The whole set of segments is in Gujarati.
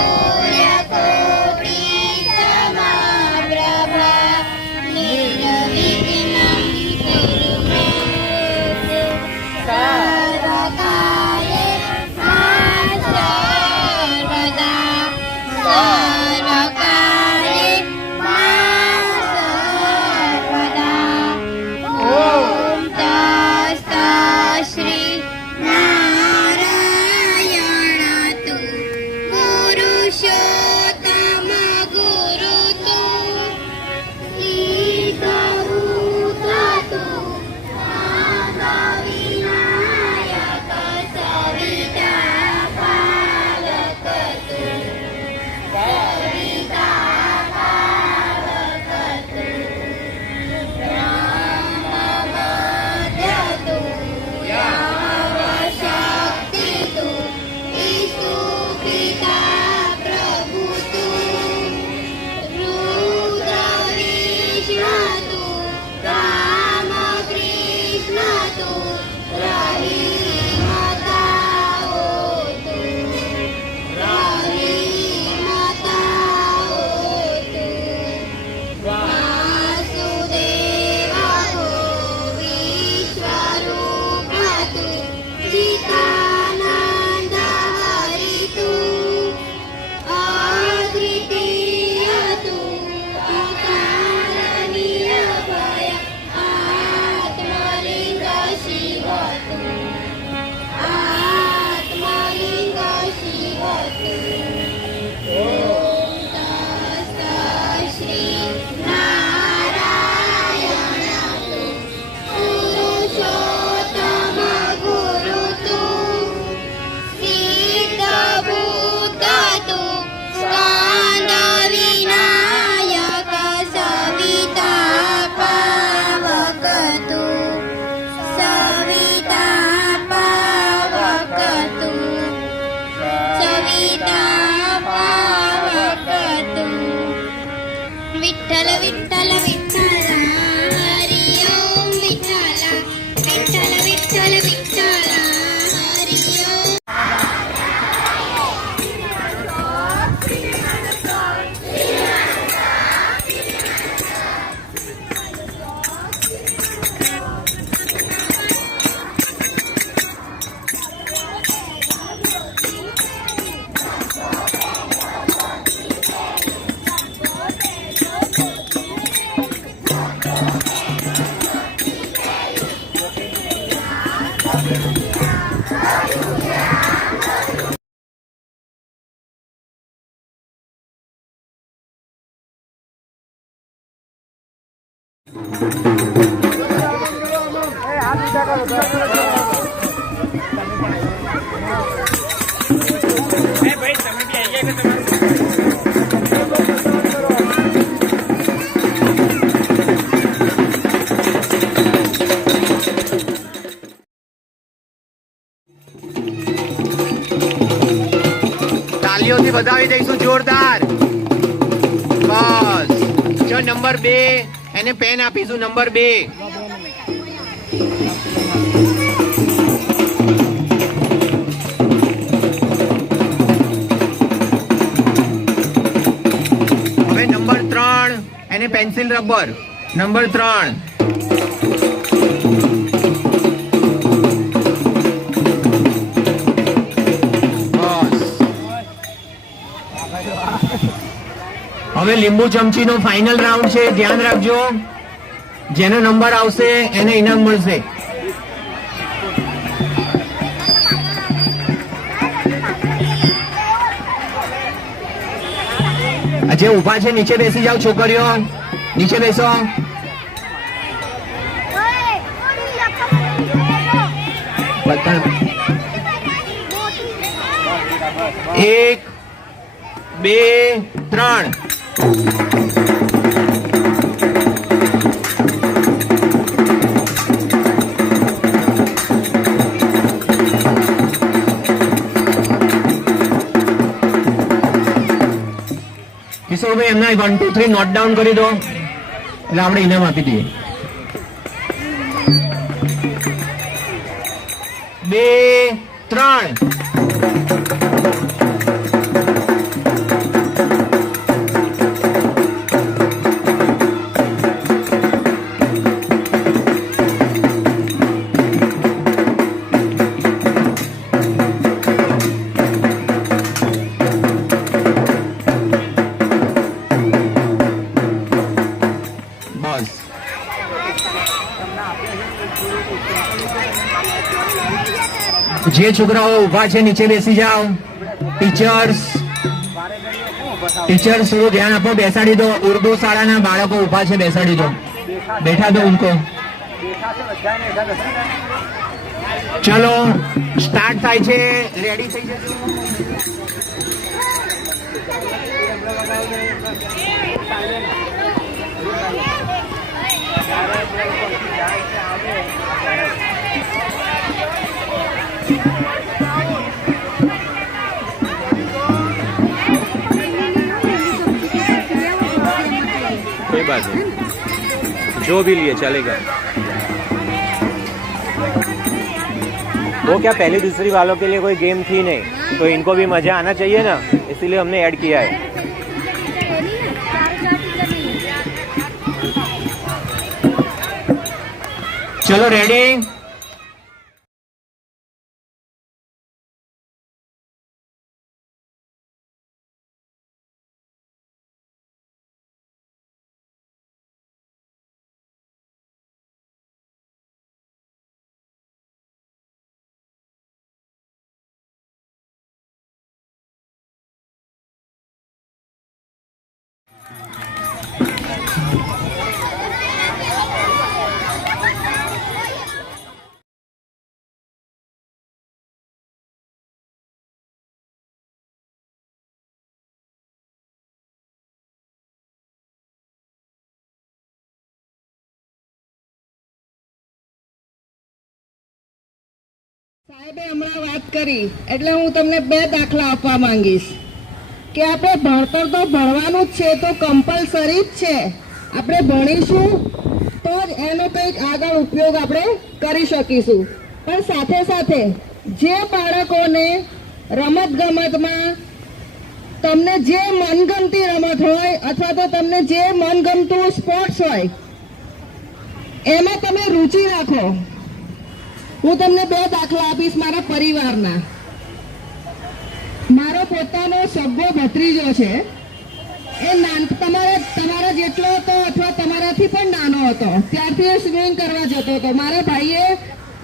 Oh! તાલીઓથી વધાવી દઈશું જોરદાર. બસ. જો નંબર બે એને પેન આપીશું નંબર બે. હવે નંબર ત્રણ એને પેન્સિલ રબર નંબર ત્રણ. હવે લીંબુ ચમચીનો ફાઇનલ રાઉન્ડ છે, ધ્યાન રાખજો. જેનો નંબર આવશે, એને ઇનામ મળશે. જે ઊભા છે, નીચે બેસી જાઓ છોકરીઓ. નીચે બેસો. એક, બે, ત્રણ. કિશોરભાઈ એમના one two three note down કરી દો. એટલે આપણે ઇનામ આપી દઈએ. બે, ત્રણ. જે છોકરાઓ ઊભા છે, નીચે બેસી જાઓ. ટીચર્સ ટીચર્સ થોડું ધ્યાન આપો, બેસાડી દો. ઉર્દુ શાળાના બાળકો ઊભા છે, બેસાડી દો. બેઠા દો ઉनको ચલો સ્ટાર્ટ થાય છે. રેડી થઈ જજો. कोई बात नहीं। जो भी लिए, चलेगा। वो क्या पहले दूसरी वालों के लिए कोई गेम थी नहीं? तो इनको भी मज़ा आना चाहिए ना, इसीलिए हमने ऐड किया है। ચલો રેડી સાહેબે હમણાં વાત કરી, એટલે હું તમને બે દાખલા આપવા માંગીશ. કે આપણે ભણતર તો ભણવાનું જ છે, તો કમ્પલસરી જ છે. આપણે ભણીશું, તો જ એનો કંઈક આગળ ઉપયોગ આપણે કરી શકીશું. પણ સાથે સાથે, જે બાળકોને રમત ગમતમાં તમને જે મનગમતી રમત હોય, અથવા તો તમને જે મનગમતું સ્પોર્ટ્સ હોય, એમાં તમે રુચિ રાખો. હું તમને બે દાખલા આપીશ મારા પરિવારના. મારો પોતાનો સગો ભત્રીજો છે. એ નાન, તમારા તમારા જેટલો હતો અથવા તમારાથી પણ નાનો હતો. ત્યારથી એ સ્વિમિંગ કરવા જતો હતો. મારા ભાઈએ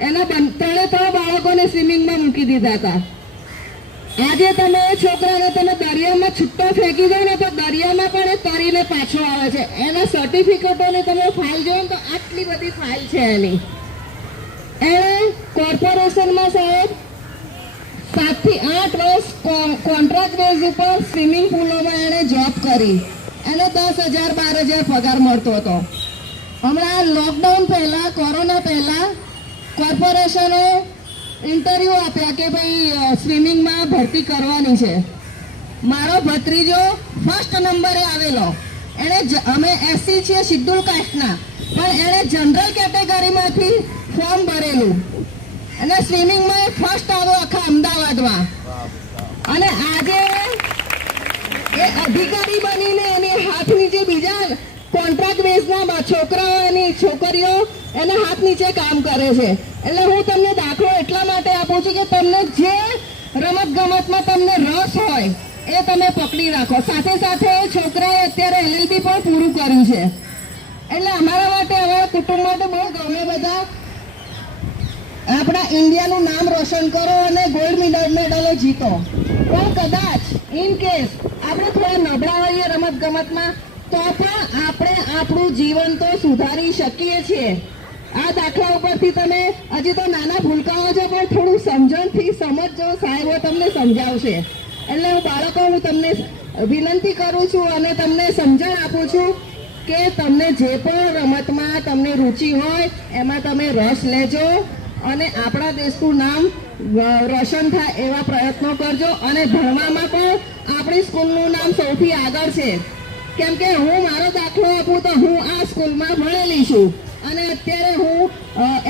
એના ત્રણે ત્રણ બાળકોને સ્વિમિંગમાં મૂકી દીધા હતા. આજે તમે એ છોકરાને તમે દરિયામાં છૂટો ફેંકી દો ને તો દરિયામાં પણ એ તરીને પાછો આવે છે. એના સર્ટિફિકેટોને તમે ફાઇલ જોયો ને તો આટલી બધી ફાઇલ છે એની. એણે કોર્પોરેશનમાં સાહેબ, સાતથી આઠ વર્ષ કોન્ટ્રાક્ટ બેઝ ઉપર સ્વિમિંગ પુલોમાં એણે જોબ કરી એને દસ હજાર, બાર હજાર પગાર મળતો હતો. હમણાં લોકડાઉન પહેલાં, કોરોના પહેલાં, કોર્પોરેશને ઇન્ટરવ્યૂ આપ્યા કે ભાઈ સ્વિમિંગમાં ભરતી કરવાની છે. મારો ભત્રીજો ફર્સ્ટ નંબરે આવેલો. એણે અમે એસસી છીએ શિડ્યુલ કાસ્ટના. પણ એણે જનરલ કેટેગરીમાંથી ફોર્મ ભરેલું. અને સ્વિમિંગમાં એ ફર્સ્ટ આવ્યો આખા અમદાવાદમાં. અને આજે એ અધિકારી બનીને એની હાથ નીચે બીજા કોન્ટ્રાક્ટ બેઝના છોકરાઓ, એની છોકરીઓ, એના હાથ નીચે કામ કરે છે. એટલે હું તમને દાખલો એટલા માટે આપું છું કે તમને જે રમત ગમતમાં તમને રસ હોય, એ તમે પકડી રાખો. સાથે સાથે છોકરાએ અત્યારે એલએલબી પણ પૂરું કર્યું છે. એટલે અમારા માટે અમારા કુટુંબ માટે બહુ ગમે બધા આપણા ઇન્ડિયાનું નામ રોશન કરો અને ગોલ્ડ મેડલ જીતો. પણ કદાચ ઇન કેસ આપણે થોડા નબળા હોઈએ રમત ગમતમાં તો પણ આપણે આપણું જીવન તો સુધારી શકીએ છીએ. આ દાખલા ઉપરથી તમે, હજી તો નાના ભૂલકાઓ છો, પણ થોડું સમજણથી સમજજો સાહેબો તમને સમજાવશે. એટલે હું બાળકો, હું તમને વિનંતી કરું છું અને તમને સમજણ આપું છું કે તમને જે પણ રમતમાં તમને રુચિ હોય, એમાં તમે રસ લેજો. અને આપણા દેશનું નામ રોશન થાય એવા પ્રયત્નો કરજો અને ભણવામાં પણ આપણી સ્કૂલનું નામ સૌથી આગળ છે. કેમ કે હું મારો દાખલો આપું તો હું આ સ્કૂલમાં ભણેલી છું. અને અત્યારે હું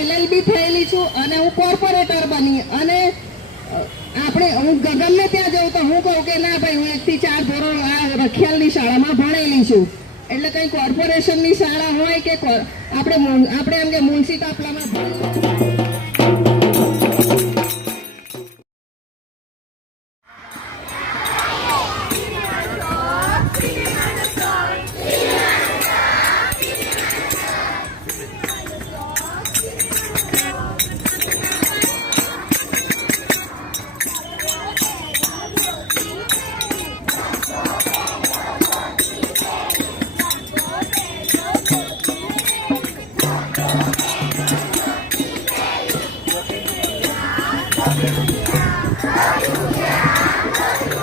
એલએલબી થયેલી છું અને હું કોર્પોરેટર બની અને આપણે, હું ગગનને ત્યાં જઉં તો હું કહું કે ના ભાઈ, હું એકથી ચાર ધોરણ આ રખિયાલની શાળામાં ભણેલી છું. એટલે કંઈ કોર્પોરેશનની શાળા હોય કે આપણે આપણે એમ કે મુનશી કાપલામાં ભણેલી